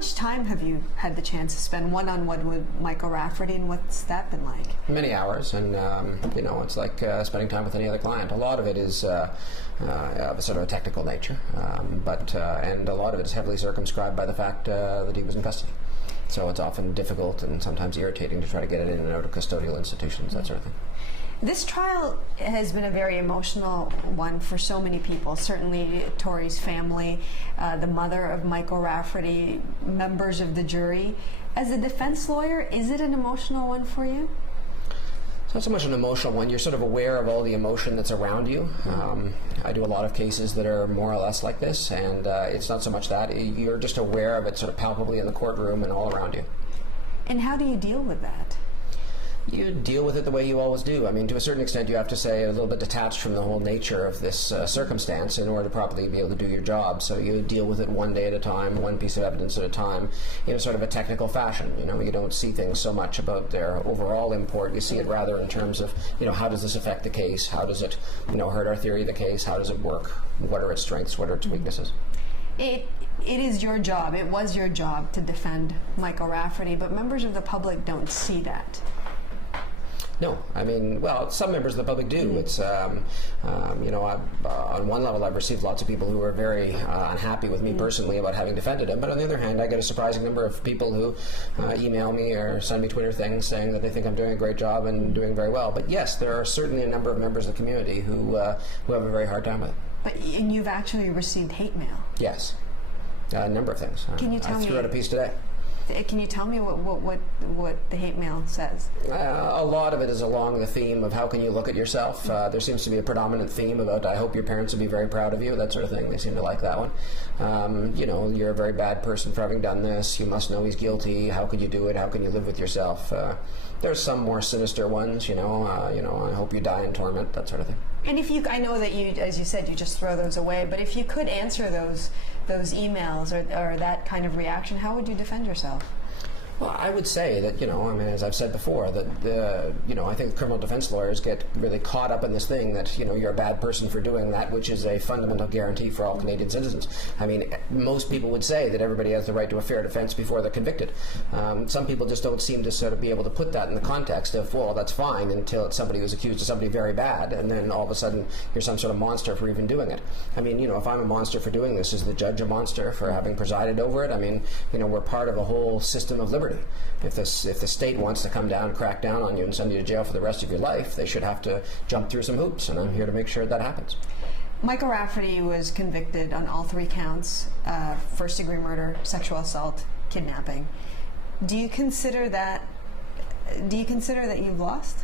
much time have you had the chance to spend one-on-one with Michael Rafferty, and what's that been like? Many hours, and it's like spending time with any other client. A lot of it is of a sort of a technical nature, and a lot of it is heavily circumscribed by the fact that he was in custody. So it's often difficult and sometimes irritating to try to get it in and out of custodial institutions, that sort of thing. This trial has been a very emotional one for so many people, certainly Tori's family, the mother of Michael Rafferty, members of the jury. As a defense lawyer, is it an emotional one for you? It's not so much an emotional one. You're sort of aware of all the emotion that's around you. I do a lot of cases that are more or less like this, and it's not so much that. You're just aware of it sort of palpably in the courtroom and all around you. And how do you deal with that? You deal with it the way you always do. I mean, to a certain extent, you have to say a little bit detached from the whole nature of this circumstance in order to properly be able to do your job. So you deal with it one day at a time, one piece of evidence at a time, in a sort of a technical fashion. You don't see things so much about their overall import. You see it rather in terms of, how does this affect the case? How does it, hurt our theory of the case? How does it work? What are its strengths? What are its weaknesses? It is your job. It was your job to defend Michael Rafferty, but members of the public don't see that. No, I mean, well, some members of the public do. It's, on one level, I've received lots of people who are very unhappy with me personally about having defended him. But on the other hand, I get a surprising number of people who email me or send me Twitter things saying that they think I'm doing a great job and doing very well. But yes, there are certainly a number of members of the community who have a very hard time with it. And you've actually received hate mail? Yes, a number of things. Can you tell me? I threw out a piece today. Can you tell me what the hate mail says? A lot of it is along the theme of how can you look at yourself. There seems to be a predominant theme about I hope your parents will be very proud of you, that sort of thing. They seem to like that one. You're a very bad person for having done this. You must know he's guilty. How could you do it? How can you live with yourself? There's some more sinister ones, I hope you die in torment, that sort of thing. And if you, I know that you, as you said, you just throw those away, but if you could answer those emails or that kind of reaction, how would you defend yourself? Well, I would say that, as I've said before, that, I think criminal defense lawyers get really caught up in this thing that, you're a bad person for doing that, which is a fundamental guarantee for all Canadian citizens. I mean, most people would say that everybody has the right to a fair defense before they're convicted. Some people just don't seem to sort of be able to put that in the context of, well, that's fine until it's somebody who's accused of something very bad, and then all of a sudden you're some sort of monster for even doing it. I mean, if I'm a monster for doing this, is the judge a monster for having presided over it? I mean, we're part of a whole system of liberty. If the state wants to come down, crack down on you, and send you to jail for the rest of your life, they should have to jump through some hoops, and I'm here to make sure that happens. Michael Rafferty was convicted on all 3 counts: first-degree murder, sexual assault, kidnapping. Do you consider that you've lost?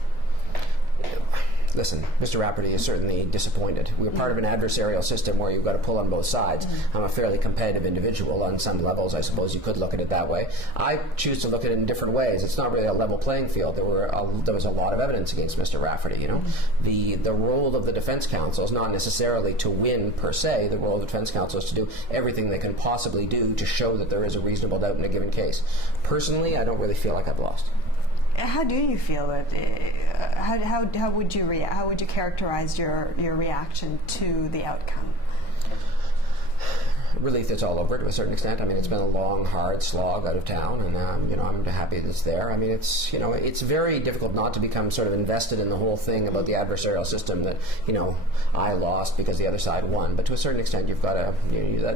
Listen, Mr. Rafferty is certainly disappointed. We're part of an adversarial system where you've got to pull on both sides. I'm a fairly competitive individual on some levels. I suppose you could look at it that way. I choose to look at it in different ways. It's not really a level playing field. There was a lot of evidence against Mr. Rafferty. The role of the defense counsel is not necessarily to win per se. The role of the defense counsel is to do everything they can possibly do to show that there is a reasonable doubt in a given case. Personally, I don't really feel like I've lost. How do you feel that? How would you react? How would you characterize your reaction to the outcome? Relief that's all over to a certain extent. I mean, it's been a long, hard slog out of town, and I'm happy that it's there. I mean, it's very difficult not to become sort of invested in the whole thing about the adversarial system that I lost because the other side won. But to a certain extent, you've got to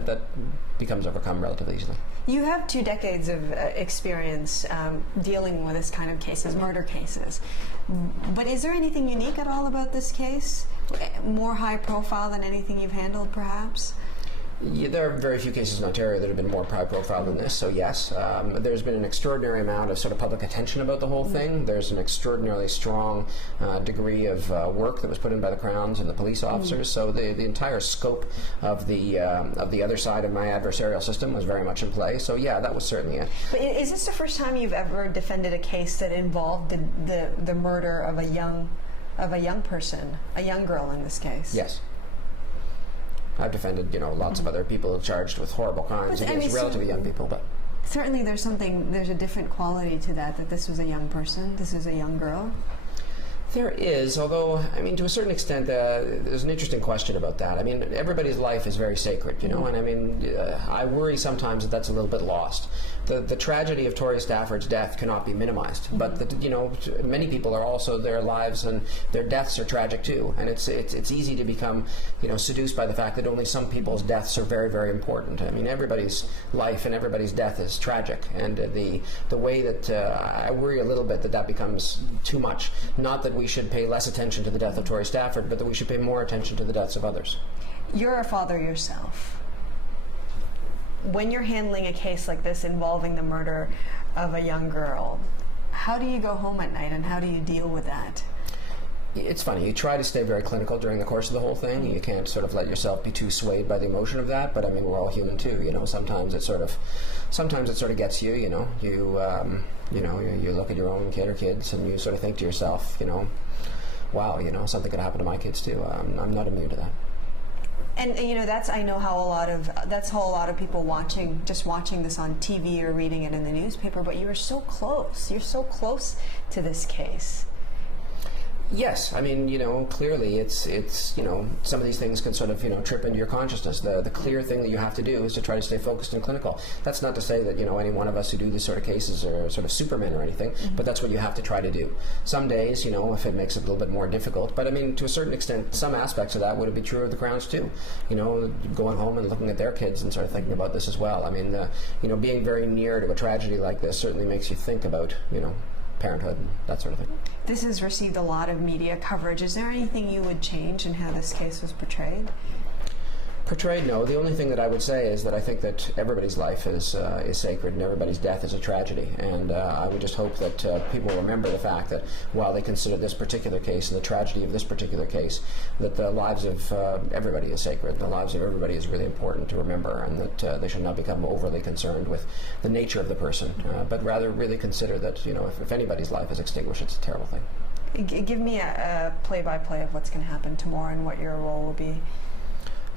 that becomes overcome relatively easily. You have 2 decades of experience dealing with this kind of cases, murder cases. But is there anything unique at all about this case? More high profile than anything you've handled, perhaps? Yeah, there are very few cases in Ontario that have been more high profile than this, so yes. There's been an extraordinary amount of sort of public attention about the whole thing. There's an extraordinarily strong degree of work that was put in by the Crowns and the police officers, so the entire scope of the other side of my adversarial system was very much in play, so yeah, that was certainly it. But is this the first time you've ever defended a case that involved the murder of a young person, a young girl in this case? Yes. I've defended, lots of other people charged with horrible crimes against relatively young people, but certainly there's a different quality to that this was a young person, this is a young girl. There is, although, I mean, to a certain extent, there's an interesting question about that. I mean, everybody's life is very sacred, and I mean, I worry sometimes that that's a little bit lost. the tragedy of Tori Stafford's death cannot be minimized. But many people are also, their lives and their deaths are tragic too. And it's easy to become seduced by the fact that only some people's deaths are very, very important. I mean, everybody's life and everybody's death is tragic, and the way that I worry a little bit that becomes too much. Not that we should pay less attention to the death of Tori Stafford, but that we should pay more attention to the deaths of others. You're a father yourself. When you're handling a case like this involving the murder of a young girl, how do you go home at night and how do you deal with that? It's funny, you try to stay very clinical during the course of the whole thing. You can't sort of let yourself be too swayed by the emotion of that, but I mean, we're all human too, sometimes it sort of gets you, you look at your own kid or kids and you sort of think to yourself, wow, something could happen to my kids too. I'm not immune to that. And that's how a lot of people watching this on TV or reading it in the newspaper. But you're so close. You're so close to this case. Yes, I mean, clearly it's some of these things can sort of, trip into your consciousness. The clear thing that you have to do is to try to stay focused and clinical. That's not to say that, any one of us who do these sort of cases are sort of supermen or anything, but that's what you have to try to do. Some days, if it makes it a little bit more difficult, but I mean, to a certain extent, some aspects of that would be true of the Crown's too. Going home and looking at their kids and sort of thinking about this as well. I mean, being very near to a tragedy like this certainly makes you think about, parenthood and that sort of thing. This has received a lot of media coverage. Is there anything you would change in how this case was portrayed? Portrayed, no. The only thing that I would say is that I think that everybody's life is sacred and everybody's death is a tragedy. And I would just hope that people remember the fact that while they consider this particular case and the tragedy of this particular case, that the lives of everybody is sacred. The lives of everybody is really important to remember, and that they should not become overly concerned with the nature of the person, but rather really consider that, if anybody's life is extinguished, it's a terrible thing. Give me a play-by-play of what's going to happen tomorrow and what your role will be.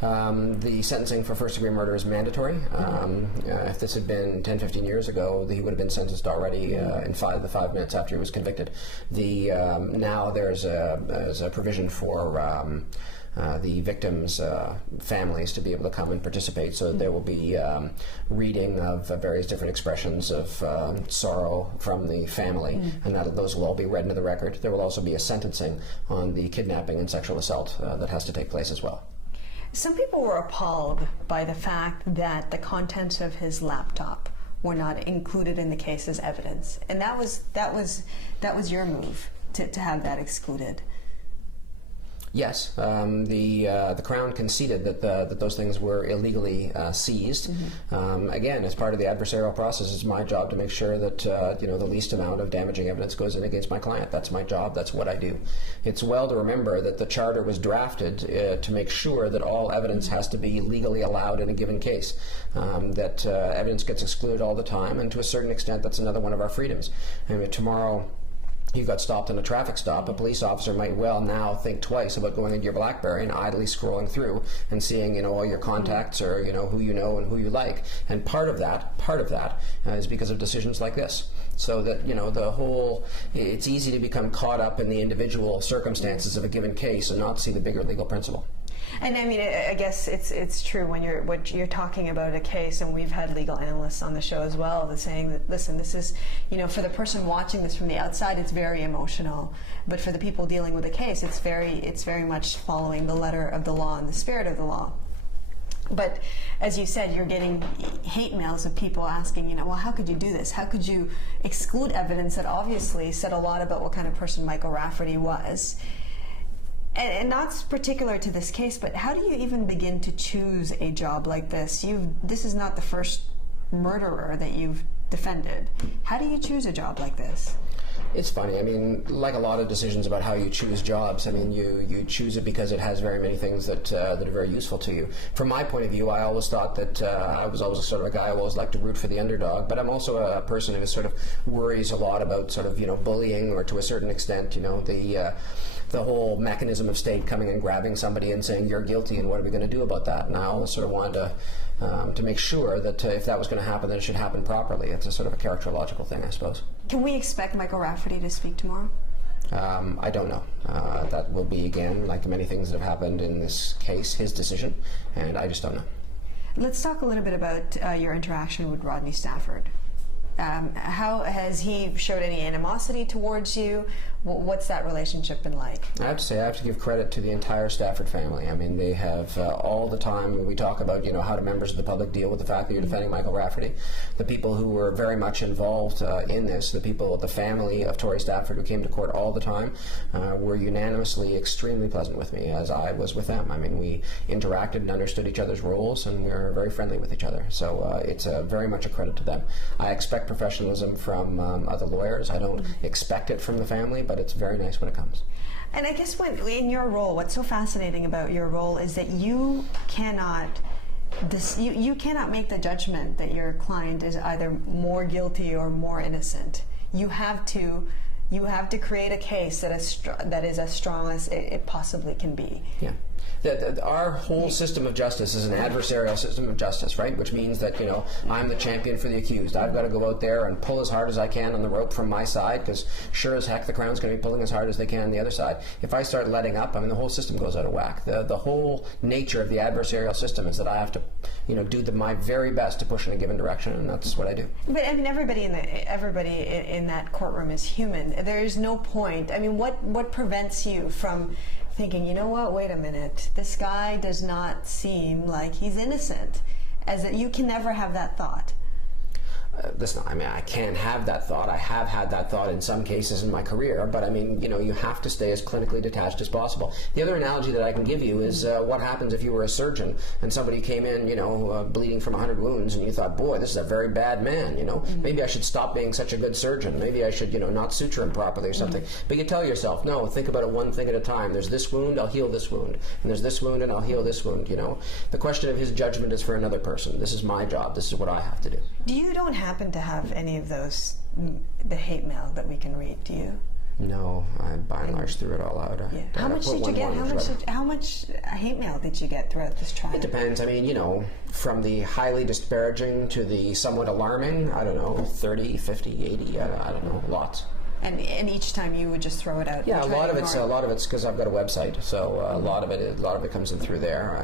The sentencing for first-degree murder is mandatory. If this had been 10, 15 years ago, he would have been sentenced already in 5 minutes after he was convicted. Now there's a provision for the victims' families to be able to come and participate, so there will be reading of various different expressions of sorrow from the family, and those will all be read into the record. There will also be a sentencing on the kidnapping and sexual assault that has to take place as well. Some people were appalled by the fact that the contents of his laptop were not included in the case as evidence, and that was your move to have that excluded. Yes, the Crown conceded that those things were illegally seized. Again, as part of the adversarial process, it's my job to make sure that the least amount of damaging evidence goes in against my client. That's my job. That's what I do. It's well to remember that the charter was drafted to make sure that all evidence has to be legally allowed in a given case. That evidence gets excluded all the time, and to a certain extent, that's another one of our freedoms. I mean, tomorrow, you got stopped in a traffic stop, a police officer might well now think twice about going into your BlackBerry and idly scrolling through and seeing, all your contacts or, who you know and who you like. And part of that is because of decisions like this. So that, it's easy to become caught up in the individual circumstances of a given case and not see the bigger legal principle. And I mean, I guess it's true when you're talking about a case, and we've had legal analysts on the show as well, that's saying that, listen, this is, for the person watching this from the outside, it's very emotional, but for the people dealing with the case, it's very much following the letter of the law and the spirit of the law. But as you said, you're getting hate mails of people asking, well, how could you do this? How could you exclude evidence that obviously said a lot about what kind of person Michael Rafferty was? And not particular to this case, but how do you even begin to choose a job like this? This is not the first murderer that you've defended. How do you choose a job like this? It's funny. I mean, like a lot of decisions about how you choose jobs, I mean, you choose it because it has very many things that are very useful to you. From my point of view, I always thought that I was always sort of a guy who always liked to root for the underdog, but I'm also a person who sort of worries a lot about sort of, bullying, or to a certain extent, the whole mechanism of state coming and grabbing somebody and saying, you're guilty, and what are we going to do about that? And I always sort of wanted to make sure that if that was going to happen, then it should happen properly. It's a sort of a characterological thing, I suppose. Can we expect Michael Rafferty to speak tomorrow? I don't know. That will be, again, like many things that have happened in this case, his decision, and I just don't know. Let's talk a little bit about your interaction with Rodney Stafford. How has he showed any animosity towards you? What's that relationship been like? I have to say, I have to give credit to the entire Stafford family. I mean, they have all the time when we talk about, how do members of the public deal with the fact that you're defending Michael Rafferty. The people who were very much involved in this, the people, the family of Tori Stafford who came to court all the time, were unanimously extremely pleasant with me, as I was with them. I mean, we interacted and understood each other's roles, and we were very friendly with each other. So it's very much a credit to them. I expect professionalism from other lawyers. I don't expect it from the family, but it's very nice when it comes. And I guess in your role, what's so fascinating about your role is that you cannot you cannot make the judgment that your client is either more guilty or more innocent. You have to create a case that is as strong as it possibly can be. Yeah. Our whole system of justice is an adversarial system of justice, right? Which means that, I'm the champion for the accused. I've got to go out there and pull as hard as I can on the rope from my side, because sure as heck the Crown's going to be pulling as hard as they can on the other side. If I start letting up, the whole system goes out of whack. The whole nature of the adversarial system is that I have to, do my very best to push in a given direction, and that's what I do. But everybody in that courtroom is human. There is no point. What prevents you from thinking, you know what, wait a minute, this guy does not seem like he's innocent? You can never have that thought. Listen, I can't have that thought. I have had that thought in some cases in my career, but you have to stay as clinically detached as possible. The other analogy that I can give you is what happens if you were a surgeon and somebody came in, bleeding from 100 wounds, and you thought, boy, this is a very bad man, maybe I should stop being such a good surgeon. Maybe I should, not suture him properly or something. But you tell yourself, no, think about it one thing at a time. There's this wound, I'll heal this wound. And there's this wound, and I'll heal this wound, The question of his judgment is for another person. This is my job. This is what I have to do. You don't happen to have any of the hate mail that we can read, do you? No, I by and large threw it all out. Yeah. How much did you get? How much hate mail did you get throughout this trial? It depends. From the highly disparaging to the somewhat alarming, 30, 50, 80, I don't know, lots. And each time you would just throw it out. Yeah, a lot of it's because I've got a website, so a lot of it comes in through there.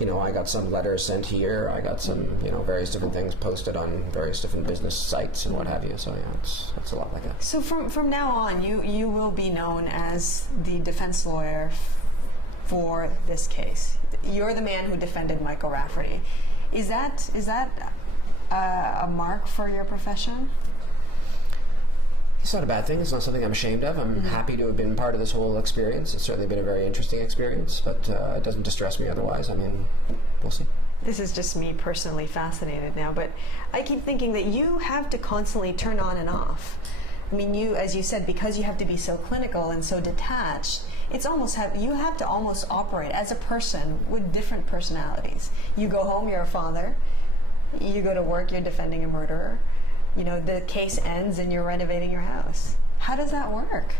I got some letters sent here. I got some various different things posted on various different business sites and what have you. So yeah, it's a lot like that. So from now on, you will be known as the defense lawyer for this case. You're the man who defended Michael Rafferty. Is that a mark for your profession? It's not a bad thing. It's not something I'm ashamed of. I'm happy to have been part of this whole experience. It's certainly been a very interesting experience, but it doesn't distress me otherwise. We'll see. This is just me personally fascinated now, but I keep thinking that you have to constantly turn on and off. You, as you said, because you have to be so clinical and so detached, you have to almost operate as a person with different personalities. You go home, you're a father. You go to work, you're defending a murderer. The case ends and you're renovating your house. How does that work?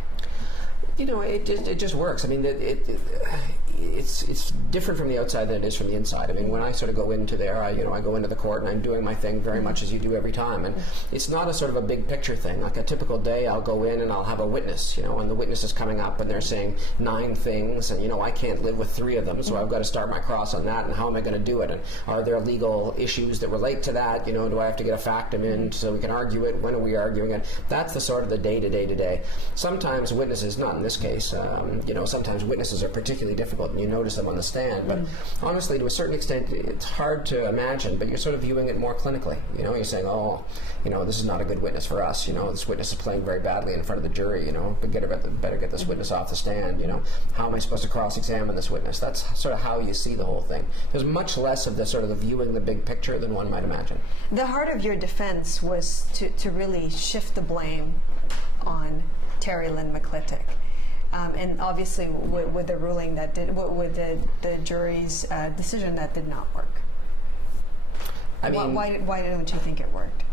It just works. It's different from the outside than it is from the inside. When I sort of go into there, I go into the court and I'm doing my thing very much as you do every time. And it's not a sort of a big picture thing. Like a typical day, I'll go in and I'll have a witness, and the witness is coming up and they're saying 9 things, and I can't live with 3 of them, so I've got to start my cross on that. And how am I going to do it? And are there legal issues that relate to that? Do I have to get a factum in so we can argue it? When are we arguing it? That's the sort of the day-to-day. Sometimes witnesses, not in this case, sometimes witnesses are particularly difficult, and you notice them on the stand. But honestly, to a certain extent, it's hard to imagine, but you're sort of viewing it more clinically. You're saying, this is not a good witness for us. This witness is playing very badly in front of the jury. But better get this witness off the stand. How am I supposed to cross-examine this witness? That's sort of how you see the whole thing. There's much less of the sort of the viewing the big picture than one might imagine. The heart of your defense was to really shift the blame on Terry Lynn McClintock. And obviously, with the ruling with the jury's decision, that did not work. Why don't you think it worked?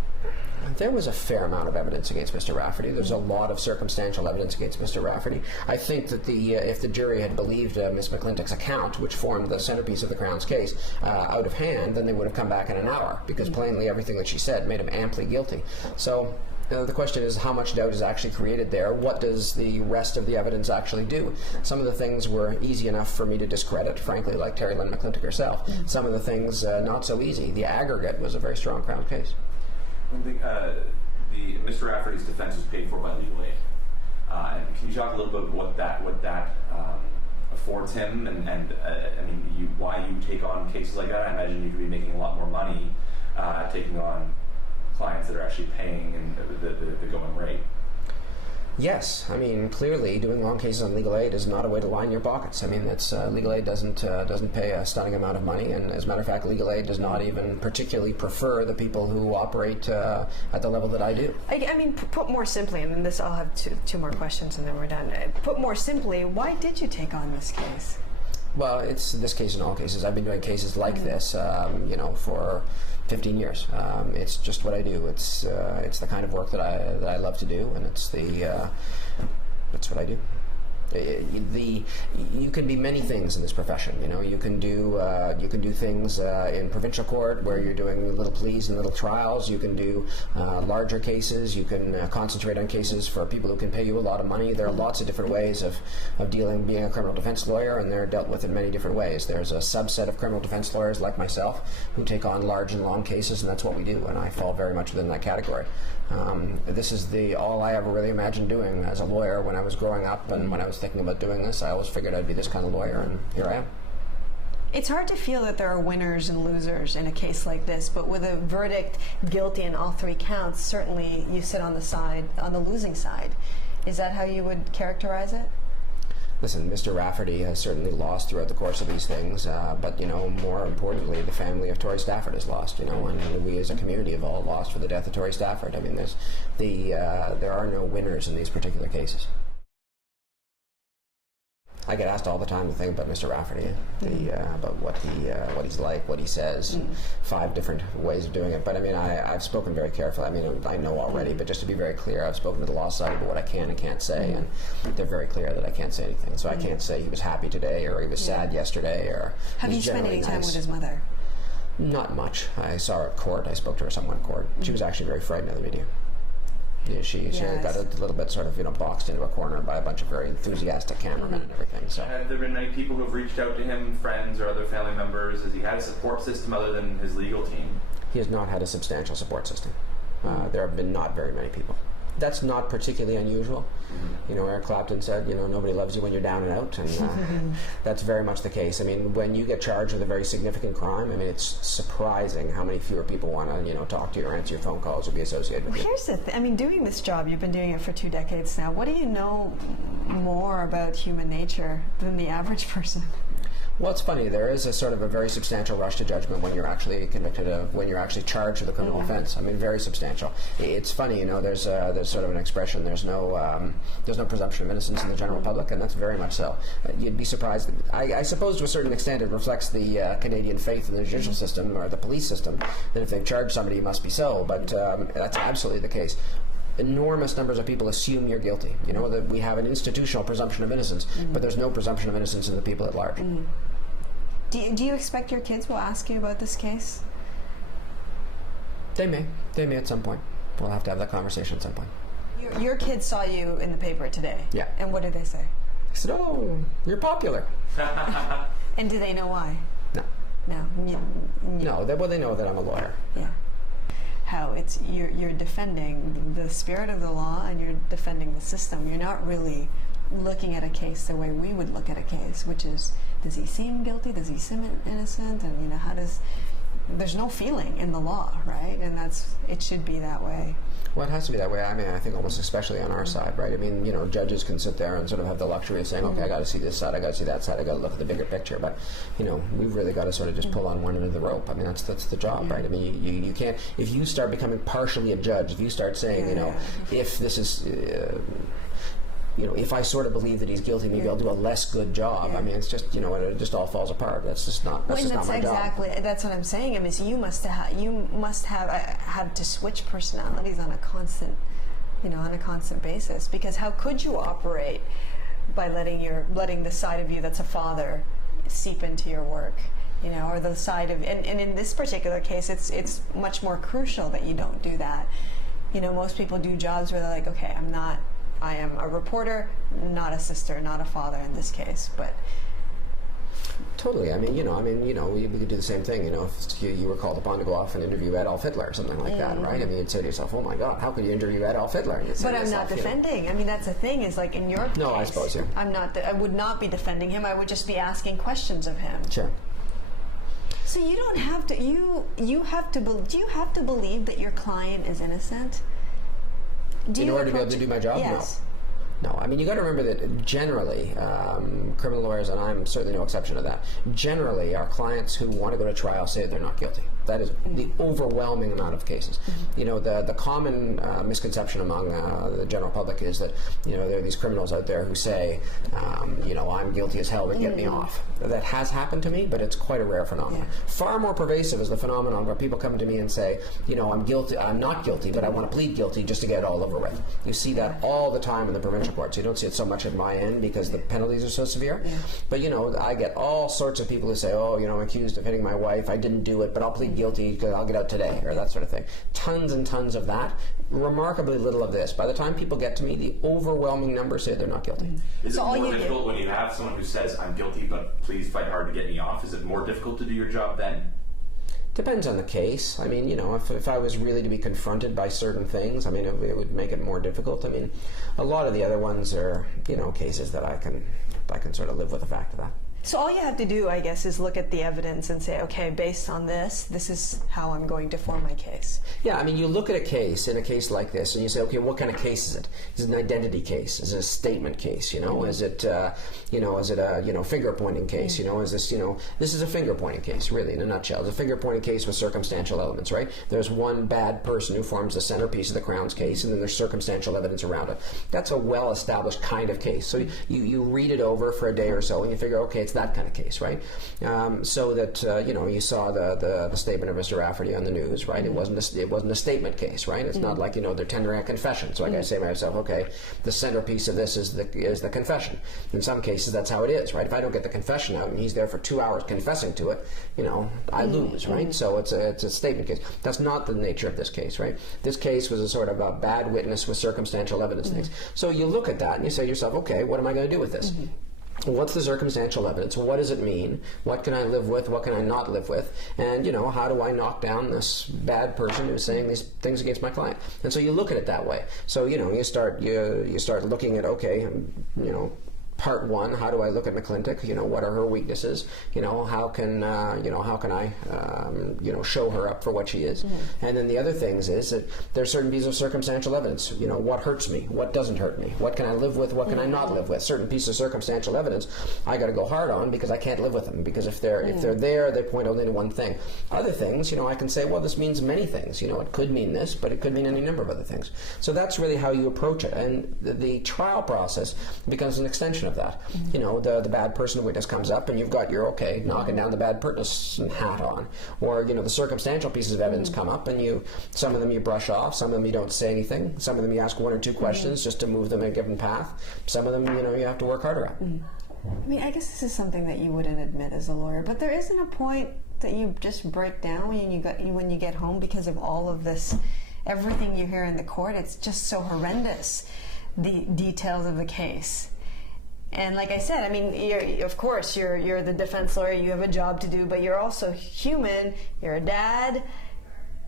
There was a fair amount of evidence against Mr. Rafferty. There's a lot of circumstantial evidence against Mr. Rafferty. I think that if the jury had believed Ms. McClintock's account, which formed the centerpiece of the Crown's case, out of hand, then they would have come back in an hour, because plainly everything that she said made him amply guilty. So the question is, how much doubt is actually created there? What does the rest of the evidence actually do? Some of the things were easy enough for me to discredit, frankly, like Terry Lynn McClintock herself. Some of the things, not so easy. The aggregate was a very strong Crown case. One thing, Mr. Rafferty's defense was paid for by legal aid. Can you talk a little bit about what that affords him, and I mean, why you take on cases like that? I imagine you could be making a lot more money taking on clients that are actually paying in the going rate. Yes, I mean, clearly doing long cases on legal aid is not a way to line your pockets. I mean, it's legal aid doesn't pay a stunning amount of money, and as a matter of fact, legal aid does not even particularly prefer the people who operate at the level that I do. I mean, put more simply, and then I'll have two more questions, and then we're done. Put more simply, why did you take on this case? Well, it's this case in all cases. I've been doing cases like this, for 15 years. It's just what I do. It's the kind of work that I love to do, and that's what I do. You can be many things in this profession. You can do things in provincial court where you're doing little pleas and little trials. You can do larger cases. You can concentrate on cases for people who can pay you a lot of money. There are lots of different ways of being a criminal defense lawyer, and they're dealt with in many different ways. There's a subset of criminal defense lawyers like myself who take on large and long cases, and that's what we do, and I fall very much within that category. This is all I ever really imagined doing as a lawyer when I was growing up, and when I was thinking about doing this, I always figured I'd be this kind of lawyer, and here I am. It's hard to feel that there are winners and losers in a case like this, but with a verdict guilty in all three counts, certainly you sit on the losing side. Is that how you would characterize it? Listen, Mr. Rafferty has certainly lost throughout the course of these things, but more importantly, the family of Tori Stafford has lost. And we as a community have all lost for the death of Tori Stafford. I mean, there are no winners in these particular cases. I get asked all the time to think about Mr. Rafferty, about what he's like, what he says, 5 different ways of doing it. But I mean, I've spoken very carefully. I mean, I know already, but just to be very clear, I've spoken to the law side about what I can and can't say, and they're very clear that I can't say anything. So I can't say he was happy today, or he was sad yesterday, or Have you spent any time with his mother? Not much. I saw her at court. I spoke to her somewhat in court. She was actually very frightened of the media. She got a little bit sort of boxed into a corner by a bunch of very enthusiastic cameramen and everything. So have there been many people who have reached out to him, friends or other family members? Has he had a support system other than his legal team? He has not had a substantial support system. There have been not very many people. That's not particularly unusual. Eric Clapton said, nobody loves you when you're down and out, and that's very much the case. I mean, when you get charged with a very significant crime, I mean, it's surprising how many fewer people want to, talk to you or answer your phone calls or be associated with you. Here's the thing. I mean, doing this job, you've been doing it for 2 decades now. What do you know more about human nature than the average person? Well, it's funny. There is a sort of a very substantial rush to judgment when you're actually convicted of, when you're actually charged with a criminal offense. I mean, very substantial. It's funny, there's sort of an expression. There's no presumption of innocence in the general public, and that's very much so. You'd be surprised. I suppose to a certain extent it reflects the Canadian faith in the judicial system or the police system, that if they've charged somebody, you must be so. But that's absolutely the case. Enormous numbers of people assume you're guilty. That we have an institutional presumption of innocence, but there's no presumption of innocence in the people at large. Do you expect your kids will ask you about this case? They may at some point. We'll have to have that conversation at some point. Your kids saw you in the paper today. Yeah. And what did they say? I said, "Oh, you're popular." And do they know why? No. No. No. They know that I'm a lawyer. Yeah. How you're defending the spirit of the law, and you're defending the system. You're not really looking at a case the way we would look at a case, which is, does he seem guilty? Does he seem innocent? And there's no feeling in the law, right? And it should be that way. Well, it has to be that way. I mean, I think almost especially on our side, right? I mean, judges can sit there and sort of have the luxury of saying, okay, I got to see this side, I got to see that side, I got to look at the bigger picture. But, we've really got to sort of just pull on one end of the rope. I mean, that's the job, right? I mean, you can't, if you start becoming partially a judge, if you start saying, if this is... if I sort of believe that he's guilty, maybe I'll do a less good job. I mean, it's just, it just all falls apart. That's just not. That's just not my job. That's what I'm saying. I mean, so you must have had to switch personalities on a constant, on a constant basis. Because how could you operate by letting the side of you that's a father seep into your work? Or the side of, and in this particular case, it's much more crucial that you don't do that. Most people do jobs where they're like, okay, I am a reporter, not a sister, not a father in this case. But Totally. I mean, we could do the same thing. If you were called upon to go off and interview Adolf Hitler or something like that, right? I mean, you'd say to yourself, "Oh my God, how could you interview Adolf Hitler?" But I'm not defending. I mean, that's the thing. Is like in your case. No, I suppose yeah. I'm not. I would not be defending him. I would just be asking questions of him. Sure. So you don't have to. You have to. Do you have to believe that your client is innocent? In order to be able to do my job? Yes. No, I mean, you got to remember that generally, criminal lawyers, and I'm certainly no exception to that, generally our clients who want to go to trial say they're not guilty. That is the overwhelming amount of cases. The common misconception among the general public is that, there are these criminals out there who say, I'm guilty as hell, but get me off. That has happened to me, but it's quite a rare phenomenon. Yeah. Far more pervasive is the phenomenon where people come to me and say, I'm guilty, I'm not guilty, but I want to plead guilty just to get it all over with. You see that all the time in the provincial courts. You don't see it so much at my end because the penalties are so severe. Yeah. But, I get all sorts of people who say, I'm accused of hitting my wife, I didn't do it, but I'll plead guilty because I'll get out today, or that sort of thing. Tons and tons of that. Remarkably little of this. By the time people get to me, the overwhelming number say they're not guilty. Is it more difficult when you have someone who says, I'm guilty, but please fight hard to get me off? Is it more difficult to do your job then? Depends on the case. I mean, if I was really to be confronted by certain things, I mean, it would make it more difficult. I mean, a lot of the other ones are, cases that I can sort of live with the fact of that. So all you have to do, I guess, is look at the evidence and say, okay, based on this is how I'm going to form my case. Yeah, I mean, you look at a case like this, and you say, okay, what kind of case is it? Is it an identity case? Is it a statement case? Is it, a finger pointing case? Is this, this is a finger pointing case, really, in a nutshell. It's a finger pointing case with circumstantial elements, right? There's one bad person who forms the centerpiece of the Crown's case, and then there's circumstantial evidence around it. That's a well-established kind of case. So you read it over for a day or so, and you figure, okay, it's that kind of case, right? So that you saw the statement of Mr. Rafferty on the news, right? It wasn't a statement case, right? It's not like they're tendering a confession. So I got to say to myself, okay, the centerpiece of this is the confession. In some cases, that's how it is, right? If I don't get the confession out and he's there for 2 hours confessing to it, I lose, right? So it's a statement case. That's not the nature of this case, right? This case was a sort of a bad witness with circumstantial evidence things. So you look at that and you say to yourself, okay, what am I going to do with this? What's the circumstantial evidence? What does it mean? What can I live with? What can I not live with? And, how do I knock down this bad person who's saying these things against my client? And so you look at it that way. So, you start looking at, okay, part one, how do I look at McClintock? What are her weaknesses? How can I show her up for what she is? And then the other things is that there's certain pieces of circumstantial evidence. What hurts me? What doesn't hurt me? What can I live with? What can I not live with? Certain pieces of circumstantial evidence I got to go hard on because I can't live with them. Because if they're there, they point only to one thing. Other things, I can say, well, this means many things. It could mean this, but it could mean any number of other things. So that's really how you approach it. And the trial process becomes an extension of that. The bad person witness comes up and you've got your, okay, knocking down the bad person hat on. Or, the circumstantial pieces of evidence come up and some of them you brush off, some of them you don't say anything, some of them you ask one or two questions just to move them in a given path. Some of them, you have to work harder at. I mean, I guess this is something that you wouldn't admit as a lawyer, but there isn't a point that you just break down when you get home because of all of this, everything you hear in the court. It's just so horrendous, the details of the case. And like I said, I mean, you're the defense lawyer, you have a job to do, but you're also human, you're a dad,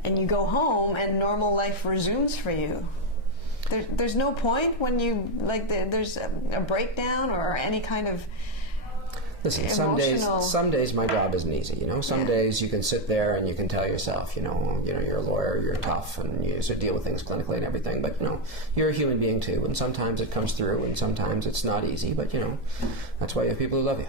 and you go home and normal life resumes for you. There's no point when there's a breakdown or any kind of Listen, some days my job isn't easy. Some days you can sit there and you can tell yourself, you're a lawyer, you're tough, and you deal with things clinically and everything. But you're a human being too, and sometimes it comes through, and sometimes it's not easy. But that's why you have people who love you.